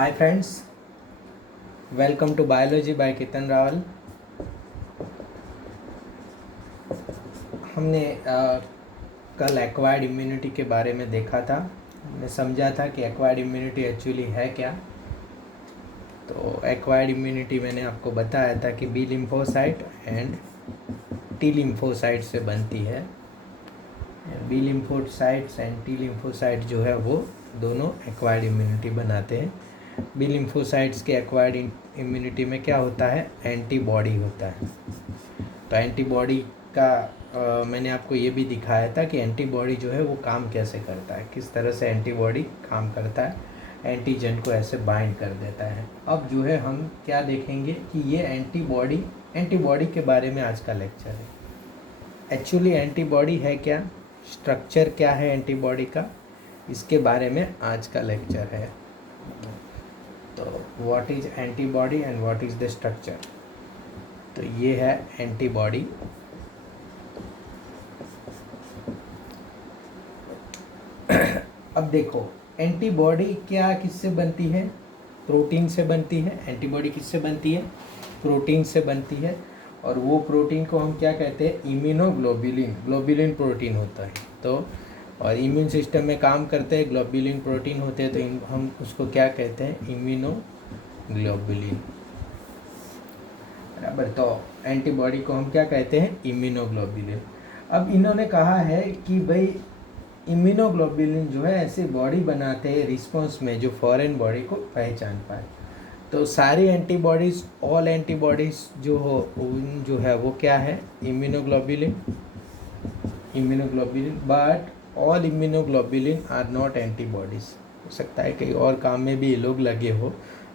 Hi friends, welcome to biology by Ketan Rawal. हमने कल acquired immunity के बारे में देखा था। हमने समझा था कि एक्वायर्ड इम्यूनिटी एक्चुअली है क्या। तो एक्वायर्ड इम्यूनिटी मैंने आपको बताया था कि B lymphocyte and T lymphocyte से बनती है। B lymphocytes and T lymphocyte जो है वो दोनों एक्वायर्ड इम्यूनिटी बनाते हैं। बी लिम्फोसाइट्स के एक्वायर्ड इम्यूनिटी में क्या होता है, एंटीबॉडी होता है। तो एंटीबॉडी का मैंने आपको ये भी दिखाया था कि एंटीबॉडी जो है वो काम कैसे करता है, किस तरह से एंटीबॉडी काम करता है, एंटीजन को ऐसे बाइंड कर देता है। अब जो है हम क्या देखेंगे कि ये एंटीबॉडी के बारे में आज का लेक्चर है। एक्चुअली एंटीबॉडी है क्या, स्ट्रक्चर क्या है एंटीबॉडी का, इसके बारे में आज का लेक्चर है। तो what is antibody and what is the structure. तो ये है एंटीबॉडी। अब देखो एंटीबॉडी क्या किससे बनती है, प्रोटीन से बनती है। एंटीबॉडी किससे बनती है, प्रोटीन से बनती है। और वो प्रोटीन को हम क्या कहते हैं, इम्यूनोग्लोबुलिन, ग्लोबुलिन प्रोटीन होता है। तो और इम्यून सिस्टम में काम करते हैं ग्लोबुलिन प्रोटीन होते हैं, तो हम उसको क्या कहते हैं, इम्यूनोग्लोबुलिन, बराबर। तो एंटीबॉडी को हम क्या कहते हैं, इम्यूनोग्लोबुलिन। अब इन्होंने कहा है कि भाई इम्यूनोग्लोबुलिन जो है ऐसी बॉडी बनाते हैं रिस्पॉन्स में जो फॉरेन बॉडी को पहचान पाए। तो सारी एंटीबॉडीज, ऑल एंटीबॉडीज जो है वो क्या है, immunoglobulin. But all immunoglobulin are not antibodies. हो सकता है कहीं और काम में भी ये लोग लगे हो।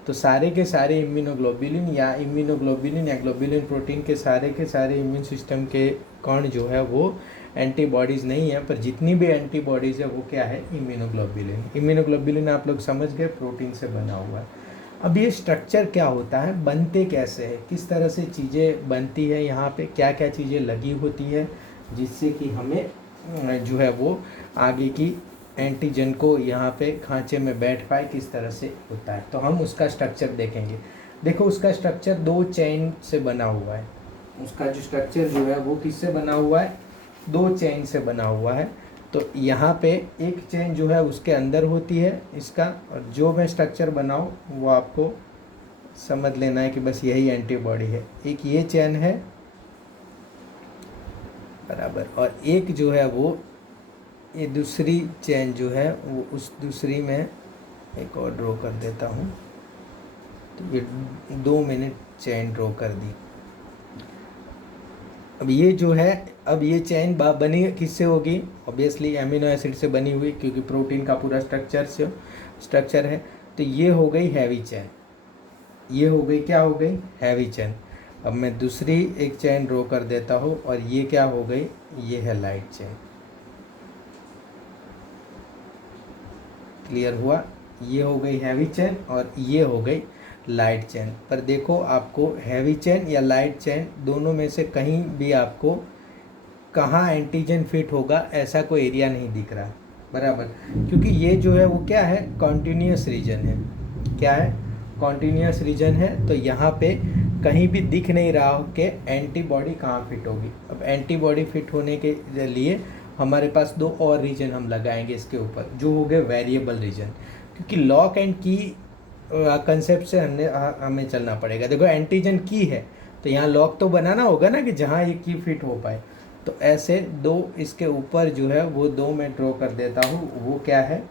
तो सारे के सारे इम्यूनोग्लोबुलिन या ग्लोबुलिन प्रोटीन के सारे इम्यून सिस्टम के कण जो है वो एंटीबॉडीज़ नहीं है, पर जितनी भी एंटीबॉडीज़ है वो क्या है, इम्यूनोग्लोबुलिन आप लोग समझ गए, प्रोटीन से बना हुआ है। अब ये स्ट्रक्चर क्या होता है, बनते कैसे है, किस तरह से चीज़ें बनती है, यहाँ पे क्या क्या चीज़ें लगी होती है जिससे कि हमें जो है वो आगे की एंटीजन को यहाँ पे खांचे में बैठ पाए, किस तरह से होता है। तो हम उसका स्ट्रक्चर देखेंगे। देखो उसका स्ट्रक्चर 2 चेन से बना हुआ है। उसका जो स्ट्रक्चर जो है वो किससे बना हुआ है, 2 चेन से बना हुआ है। तो यहाँ पे एक चेन जो है उसके अंदर होती है इसका, और जो मैं स्ट्रक्चर बनाऊँ वो आपको समझ लेना है कि बस यही एंटीबॉडी है। एक ये चेन है, बराबर, और एक जो है वो ये दूसरी चेन जो है वो उस दूसरी में एक और ड्रॉ कर देता हूँ। तो ये 2 मिनट चेन ड्रॉ कर दी। अब ये जो है, अब ये चेन बनी किससे होगी, ऑब्वियसली एमिनो एसिड से बनी हुई, क्योंकि प्रोटीन का पूरा स्ट्रक्चर है। तो ये हो गई हैवी चेन, ये हो गई, क्या हो गई, हैवी चेन। अब मैं दूसरी एक चेन ड्रॉ कर देता हूँ, और ये क्या हो गई, ये है लाइट चेन। क्लियर हुआ, ये हो गई हैवी चेन और ये हो गई लाइट चेन। पर देखो आपको हैवी चेन या लाइट चेन दोनों में से कहीं भी आपको कहाँ एंटीजन फिट होगा ऐसा कोई एरिया नहीं दिख रहा, बराबर, क्योंकि ये जो है वो क्या है, कॉन्टिन्यूस रीजन है। क्या है, कॉन्टिन्यूस रीजन है। तो यहाँ पे कहीं भी दिख नहीं रहा हो कि एंटीबॉडी कहाँ फिट होगी। अब एंटीबॉडी फिट होने के लिए हमारे पास 2 और रीजन हम लगाएंगे इसके ऊपर, जो हो गए वेरिएबल रीजन, क्योंकि लॉक एंड की कंसेप्ट से हमें चलना पड़ेगा। देखो एंटीजन की है तो यहाँ लॉक तो बनाना होगा ना कि जहाँ ये की फिट हो पाए। तो ऐसे 2 इसके ऊपर जो है वो 2 मैं ड्रॉ कर देता हूँ, वो क्या है,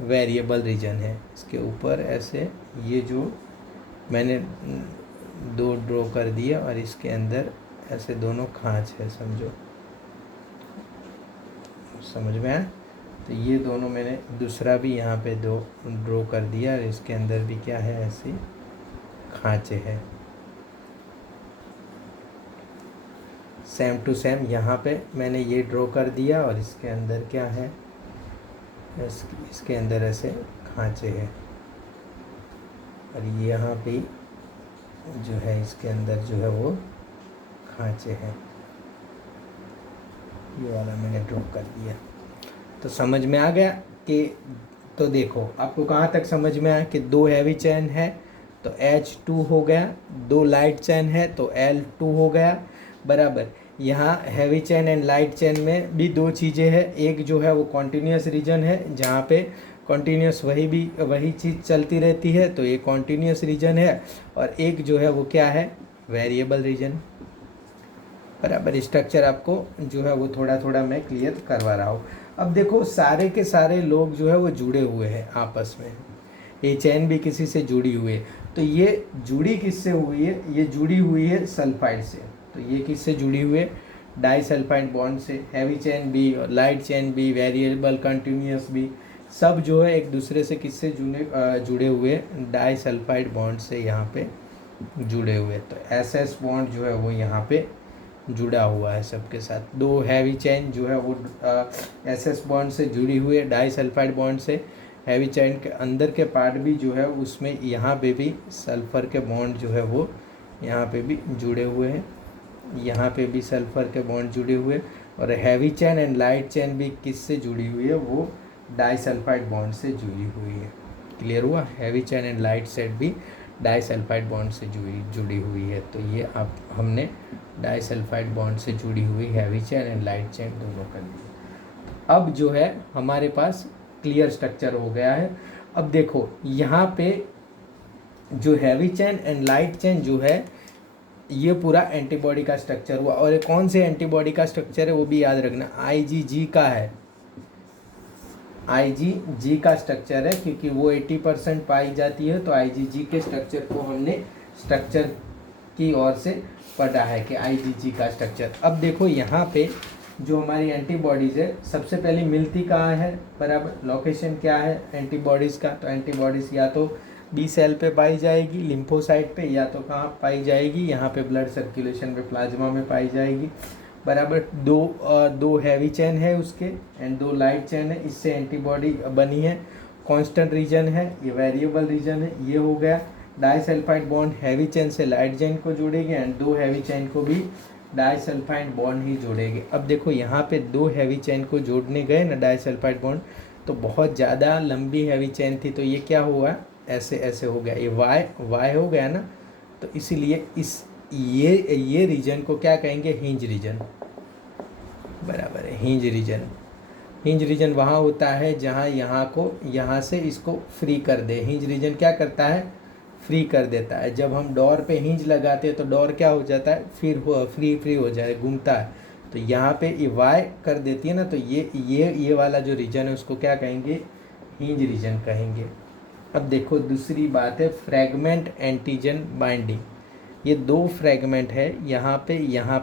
वेरिएबल रीजन है। इसके ऊपर ऐसे ये जो मैंने 2 ड्रॉ कर दिया, और इसके अंदर ऐसे दोनों खांच है, समझ में आया। तो ये दोनों मैंने दूसरा भी यहाँ पे 2 ड्रॉ कर दिया, और इसके अंदर भी क्या है, ऐसे खांचे हैं। सेम टू सेम यहाँ पे मैंने ये ड्रॉ कर दिया, और इसके अंदर क्या है, इसके अंदर ऐसे खांचे हैं। और यहाँ पे जो है इसके अंदर जो है वो खांचे हैं, ये वाला मैंने ड्रॉ कर दिया। तो समझ में आ गया कि तो देखो आपको कहाँ तक समझ में आया कि दो हैवी चेन है तो H2 हो गया, दो लाइट चेन है तो L2 हो गया, बराबर। यहाँ heavy chain and light chain में भी दो चीज़ें हैं, एक जो है वो कॉन्टीन्यूस रीजन है जहाँ पे कॉन्टीन्यूस वही चीज़ चलती रहती है, तो ये कॉन्टीन्यूस रीजन है, और एक जो है वो क्या है, वेरिएबल रीजन, बराबर। स्ट्रक्चर आपको जो है वो थोड़ा थोड़ा मैं क्लियर करवा रहा हूँ। अब देखो सारे के सारे लोग जो है वो जुड़े हुए हैं आपस में, ये चैन भी किसी से जुड़ी हुई है, तो ये जुड़ी किससे हुई है, ये जुड़ी हुई है सल्फाइड से, तो ये किससे जुड़ी हुई है, डाई सल्फाइड बॉन्ड से। हैवी चैन भी और लाइट चैन भी, वेरिएबल कंटिन्यूस भी, सब जो है एक दूसरे से किससे जुड़े हुए, डाई सल्फाइड बॉन्ड से यहाँ पे जुड़े हुए। तो एस बॉन्ड जो है वो यहाँ पे जुड़ा हुआ है सबके साथ। दो हैवी चैन जो है वो एस बॉन्ड से जुड़ी हुई है डाई सल्फाइड बॉन्ड से। हैवी चैन के अंदर के पार्ट भी जो है उसमें यहाँ पे भी सल्फ़र के बॉन्ड जो है वो यहाँ पे भी जुड़े हुए हैं, यहाँ पे भी सल्फ़र के बॉन्ड जुड़े हुए, और heavy chain and light chain भी किससे जुड़ी हुई है, वो डाई सल्फाइड बॉन्ड से जुड़ी हुई है। क्लियर हुआ, heavy chain and light chain भी डाई सल्फाइड बॉन्ड से जुड़ी हुई है। तो ये आप हमने डाई सल्फाइड बॉन्ड से जुड़ी हुई heavy chain and light chain दोनों कर दी। अब जो है हमारे पास क्लियर स्ट्रक्चर हो गया है। अब देखो यहाँ पे जो heavy chain and light chain जो है ये पूरा एंटीबॉडी का स्ट्रक्चर हुआ, और कौन से एंटीबॉडी का स्ट्रक्चर है वो भी याद रखना, IgG का है, IgG का स्ट्रक्चर है, क्योंकि वो 80% पाई जाती है, तो IgG के स्ट्रक्चर को हमने स्ट्रक्चर की ओर से पढ़ा है कि IgG का स्ट्रक्चर। अब देखो यहाँ पे जो हमारी एंटीबॉडीज़ है सबसे पहले मिलती कहाँ है, बराबर, लोकेशन क्या है एंटीबॉडीज़ का, तो एंटीबॉडीज़ या तो बी सेल पे पाई जाएगी लिम्फोसाइट पे, या तो कहाँ पाई जाएगी, यहाँ पे ब्लड सर्कुलेशन में प्लाज्मा में पाई जाएगी, बराबर। दो हैवी चैन है उसके एंड दो लाइट चैन है, इससे एंटीबॉडी बनी है। कांस्टेंट रीजन है, ये वेरिएबल रीजन है, ये हो गया। डाइसल्फाइड बॉन्ड हैवी चैन से लाइट चैन को जोड़ेंगे एंड दो हैवी चैन को भी डाइसल्फाइड बॉन्ड ही जोड़ेंगे। अब देखो यहाँ पे दो हैवी चैन को जोड़ने गए ना डाइसल्फाइड बॉन्ड, तो बहुत ज़्यादा लंबी हैवी चैन थी, तो ये क्या हुआ, ऐसे ऐसे हो गया, ये वाई हो गया ना, तो इसीलिए ये रीजन को क्या कहेंगे, हिंज रीजन, बराबर है, हिंज रीजन। हिंज रीजन वहाँ होता है जहाँ यहाँ से इसको फ्री कर दे। हिंज रीजन क्या करता है, फ्री कर देता है। जब हम डोर पे हिंज लगाते हैं तो डोर क्या हो जाता है, फिर फ्री हो जाए, घूमता है, तो यहाँ पे ये वाई कर देती है ना, तो ये वाला जो रीजन है उसको क्या कहेंगे, हिंज रीजन कहेंगे। अब देखो दूसरी बात है फ्रैगमेंट एंटीजन बाइंडिंग। ये दो फ्रैगमेंट है, यहाँ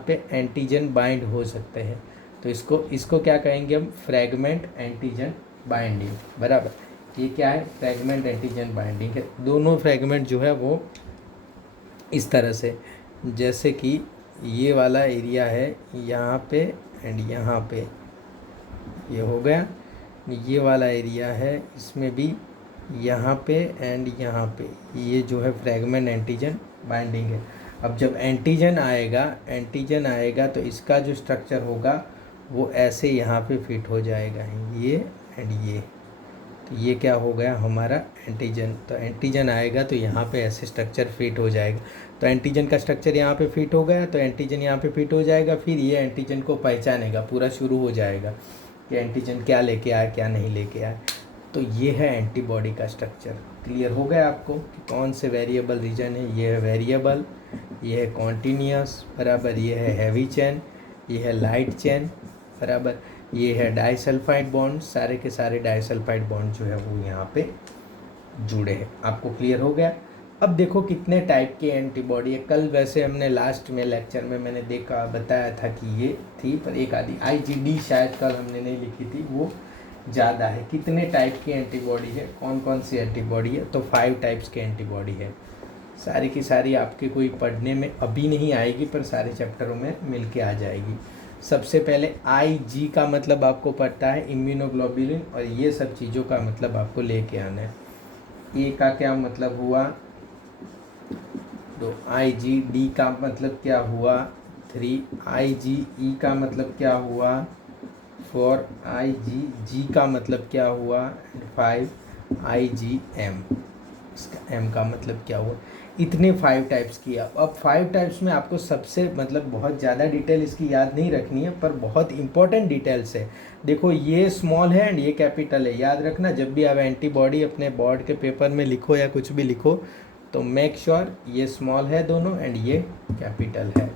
पे एंटीजन बाइंड हो सकते हैं, तो इसको क्या कहेंगे हम, फ्रैगमेंट एंटीजन बाइंडिंग, बराबर। ये क्या है, फ्रैगमेंट एंटीजन बाइंडिंग है। दोनों फ्रैगमेंट जो है वो इस तरह से, जैसे कि ये वाला एरिया है यहाँ पे एंड यहाँ पे, ये हो गया। ये वाला एरिया है इसमें भी यहाँ पे एंड यहाँ पे, ये जो है फ्रैगमेंट एंटीजन बाइंडिंग है। अब जब एंटीजन आएगा तो इसका जो स्ट्रक्चर होगा वो ऐसे यहाँ पे फिट हो जाएगा, ये एंड ये, तो ये क्या हो गया हमारा एंटीजन। तो एंटीजन आएगा तो यहाँ पे ऐसे स्ट्रक्चर फिट हो जाएगा, तो एंटीजन का स्ट्रक्चर यहाँ पे फिट हो गया, तो एंटीजन यहाँ पे फिट हो जाएगा, फिर ये एंटीजन को पहचानेगा, पूरा शुरू हो जाएगा कि एंटीजन क्या लेके आया क्या नहीं लेके आया। तो ये है एंटीबॉडी का स्ट्रक्चर। क्लियर हो गया आपको कि कौन से वेरिएबल रीजन है, ये है वेरिएबल, ये है कॉन्टीन्यूस, बराबर, ये है हैवी चैन, ये है लाइट चैन, बराबर, ये है डाइसल्फाइड बॉन्ड, सारे के सारे डाइसल्फाइड बॉन्ड जो है वो यहाँ पे जुड़े हैं। आपको क्लियर हो गया। अब देखो कितने टाइप की एंटीबॉडी है। कल वैसे हमने लास्ट में लेक्चर में मैंने बताया था कि ये थी, पर एक आधी IgD शायद कल हमने नहीं लिखी थी, वो ज़्यादा है। कितने टाइप की एंटीबॉडी है, कौन कौन सी एंटीबॉडी है, तो 5 टाइप्स की एंटीबॉडी है। सारी की सारी आपके कोई पढ़ने में अभी नहीं आएगी, पर सारे चैप्टरों में मिल के आ जाएगी। सबसे पहले IG का मतलब आपको पता है इम्यूनोग्लोबुलिन, और ये सब चीज़ों का मतलब आपको लेके आना है। ए का क्या मतलब हुआ, तो IgD का मतलब क्या हुआ 3, IgE का मतलब क्या हुआ फॉर आई जी, जी का मतलब क्या हुआ, 5 आई जी एम, इसका एम का मतलब क्या हुआ। इतने 5 टाइप्स की। अब 5 टाइप्स में आपको सबसे मतलब बहुत ज़्यादा डिटेल इसकी याद नहीं रखनी है, पर बहुत इंपॉर्टेंट डिटेल्स है। देखो ये स्मॉल है एंड ये कैपिटल है, याद रखना जब भी आप एंटीबॉडी अपने बोर्ड के पेपर में लिखो या कुछ भी लिखो तो मेक श्योर ये स्मॉल है दोनों एंड ये कैपिटल है,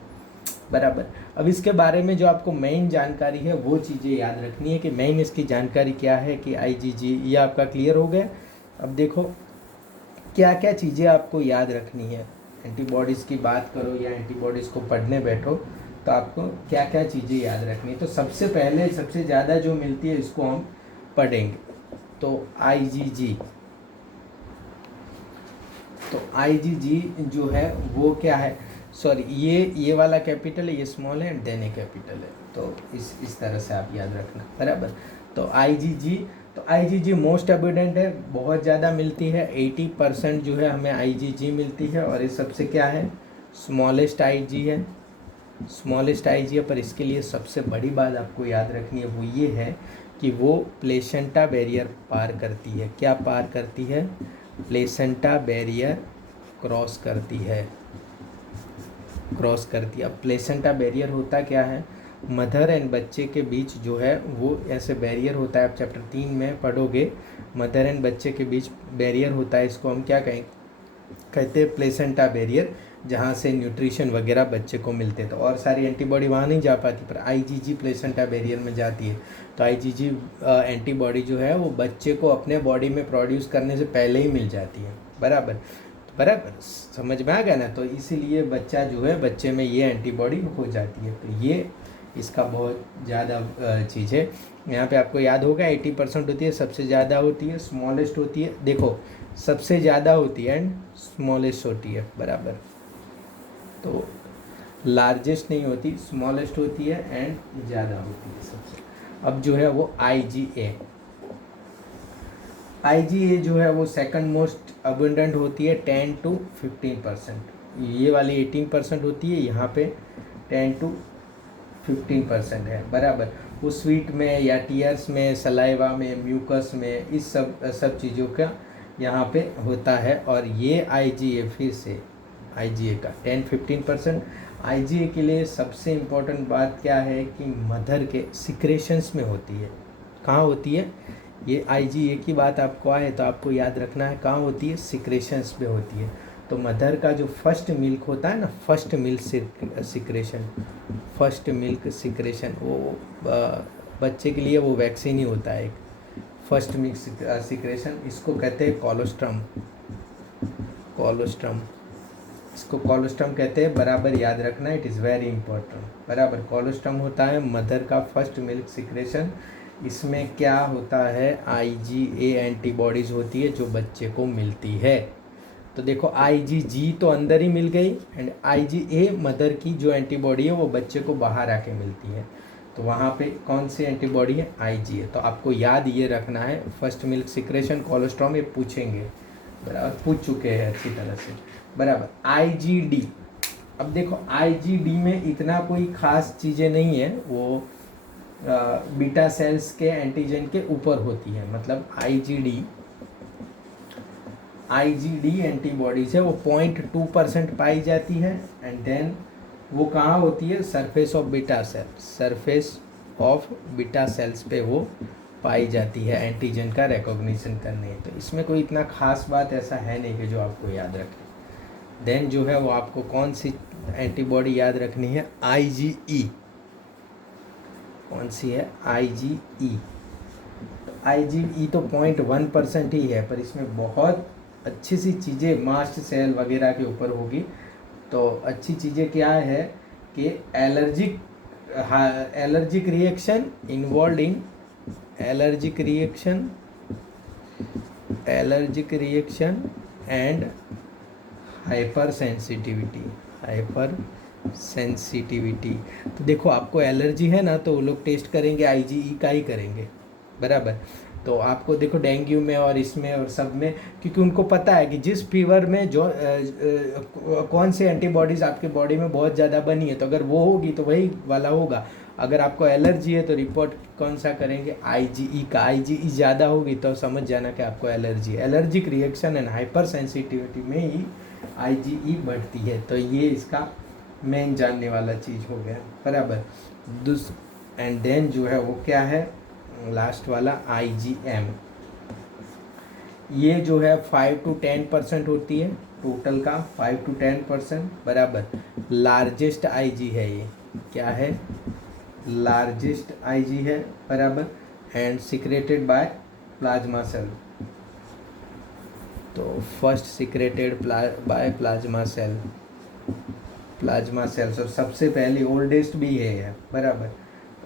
बराबर। अब इसके बारे में जो आपको मेन जानकारी है वो चीज़ें याद रखनी है कि मेन इसकी जानकारी क्या है कि आईजीजी, ये आपका क्लियर हो गया। अब देखो क्या क्या चीज़ें आपको याद रखनी है, एंटीबॉडीज़ की बात करो या एंटीबॉडीज़ को पढ़ने बैठो तो आपको क्या क्या चीज़ें याद रखनी है। तो सबसे पहले सबसे ज़्यादा जो मिलती है इसको हम पढ़ेंगे, तो आईजीजी। तो आईजीजी जो है वो क्या है, सॉरी ये वाला कैपिटल है, ये स्मॉल है एंड देन ए कैपिटल है, तो इस तरह से आप याद रखना, बराबर। तो आईजीजी, तो आईजीजी मोस्ट एबुडेंट है, बहुत ज़्यादा मिलती है, 80% जो है हमें आईजीजी मिलती है। और ये सबसे क्या है, स्मॉलेस्ट आईजी है, स्मॉलेस्ट आईजी है। पर इसके लिए सबसे बड़ी बात आपको याद रखनी है वो ये है कि वो प्लेसेंटा बैरियर पार करती है। क्या पार करती है, प्लेसेंटा बैरियर क्रॉस करती है, क्रॉस करती है। अब प्लेसेंटा बैरियर होता क्या है, मदर एंड बच्चे के बीच जो है वो ऐसे बैरियर होता है, आप चैप्टर 3 में पढ़ोगे, मदर एंड बच्चे के बीच बैरियर होता है, इसको हम क्या कहें, कहते हैं प्लेसेंटा बैरियर, जहाँ से न्यूट्रिशन वगैरह बच्चे को मिलते हैं। तो और सारी एंटीबॉडी वहाँ नहीं जा पाती, पर आईजीजी प्लेसेंटा बैरियर में जाती है। तो आईजीजी एंटीबॉडी जो है वो बच्चे को अपने बॉडी में प्रोड्यूस करने से पहले ही मिल जाती है, बराबर, बराबर, समझ में आ गया ना। तो इसीलिए बच्चा जो है, बच्चे में ये एंटीबॉडी हो जाती है। तो ये इसका बहुत ज़्यादा चीज़ है। यहाँ पे आपको याद होगा 80% होती है, सबसे ज़्यादा होती है, स्मॉलेस्ट होती है, देखो सबसे ज़्यादा होती है एंड स्मॉलेस्ट होती है, बराबर। तो लार्जेस्ट नहीं होती, स्मॉलेस्ट होती है एंड ज़्यादा होती है सबसे। अब जो है वो आईजीए, आईजीए जो है वो सेकंड मोस्ट अबंडेंट होती है, 10 to 15%। ये वाली 18% होती है, यहाँ पे 10 to 15% है, बराबर। वो स्वीट में या टीयर्स में, सलाइवा में, म्यूकस में, इस सब चीज़ों का यहाँ पे होता है। और ये आईजीए, फिर से आईजीए का 10-15%। आईजीए के लिए सबसे इम्पोर्टेंट बात क्या है कि मदर के सिक्रेशंस में होती है। कहाँ होती है, ये आईजीए की बात आपको आए तो आपको याद रखना है कहाँ होती है, सिक्रेशंस में होती है। तो मदर का जो फर्स्ट मिल्क होता है ना, first milk secretion, first milk secretion, वो बच्चे के लिए वो वैक्सीन ही होता है एक, फर्स्ट मिल्क सिक्रेशन। इसको कहते हैं कोलोस्ट्रम, कोलोस्ट्रम, इसको कोलोस्ट्रम कहते हैं, बराबर याद रखना, इट इज़ वेरी इंपॉर्टेंट, बराबर। कोलोस्ट्रम होता है मदर का फर्स्ट मिल्क सिक्रेशन। इसमें क्या होता है, आईजीए एंटीबॉडीज़ होती है जो बच्चे को मिलती है। तो देखो आईजीजी तो अंदर ही मिल गई एंड आईजीए मदर की जो एंटीबॉडी है वो बच्चे को बाहर आके मिलती है। तो वहाँ पे कौन सी एंटीबॉडी है, आईजीए। तो आपको याद ये रखना है, फर्स्ट मिल्क सिक्रेशन, कोलोस्ट्रॉम, ये पूछेंगे, बराबर, पूछ चुके हैं अच्छी तरह से, बराबर। आईजीडी, अब देखो आईजीडी में इतना कोई ख़ास चीज़ें नहीं है, वो बीटा सेल्स के एंटीजन के ऊपर होती है। मतलब आईजीडी एंटीबॉडीज है वो 0.2% पाई जाती है एंड देन वो कहाँ होती है, surface of beta cell, surface of beta cells पे वो पाई जाती है एंटीजन का रिकॉग्निशन करने। तो इसमें कोई इतना खास बात ऐसा है नहीं कि जो आपको याद रखें। देन जो है वो आपको कौन सी एंटीबॉडी याद रखनी है, आईजीई, कौन सी है, आईजीई। आईजीई तो 0.1% ही है, पर इसमें बहुत अच्छी सी चीज़ें मास्ट सेल वगैरह के ऊपर होगी। तो अच्छी चीज़ें क्या है कि allergic reaction involve in allergic reaction and hyper sensitivity. तो देखो आपको एलर्जी है ना, तो वो लोग टेस्ट करेंगे आईजीई का ही करेंगे, बराबर। तो आपको देखो डेंगू में और इसमें और सब में, क्योंकि उनको पता है कि जिस फीवर में जो कौन से एंटीबॉडीज़ आपके बॉडी में बहुत ज़्यादा बनी है, तो अगर वो होगी तो वही वाला होगा। अगर आपको एलर्जी है तो रिपोर्ट कौन सा करेंगे, आईजीई का। आईजीई ज़्यादा होगी तो समझ जाना कि आपको एलर्जी है। Allergic reaction and hyper sensitivity में ही आईजीई बढ़ती है। तो ये इसका मेन जानने वाला चीज़ हो गया, बराबर। एंड देन जो है वो क्या है, लास्ट वाला आईजीएम। ये जो है 5 to 10% होती है टोटल का, 5 to 10%, बराबर। लार्जेस्ट आईजी है ये, क्या है, लार्जेस्ट आईजी है, बराबर। And secreted by plasma cell. तो first secreted by plasma cell, plasma cells, और सबसे पहले ओल्डेस्ट भी है, बराबर।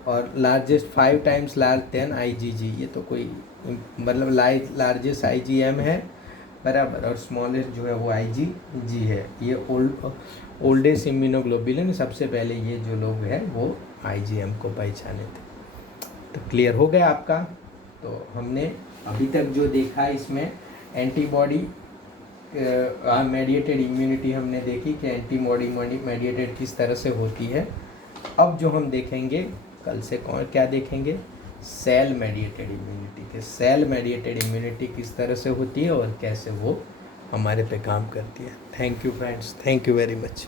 और largest 5 times large than IgG. ये तो कोई मतलब लार्जेस्ट आईजीएम है, बराबर। और स्मॉलेस्ट जो है वो आईजीजी है। ये ओल्डेस्ट इम्यूनोग्लोबुलिन, सबसे पहले ये जो लोग हैं वो आईजीएम को पहचाने थे। तो क्लियर हो गया आपका। तो हमने अभी तक जो देखा इसमें एंटीबॉडी मेडिएटेड इम्यूनिटी हमने देखी कि एंटीबॉडी मेडिएटेड किस तरह से होती है। अब जो हम देखेंगे कल से क्या देखेंगे, सेल मेडिएटेड इम्यूनिटी के। सेल मेडिएटेड इम्यूनिटी किस तरह से होती है और कैसे वो हमारे पे काम करती है। Thank you friends, thank you very much.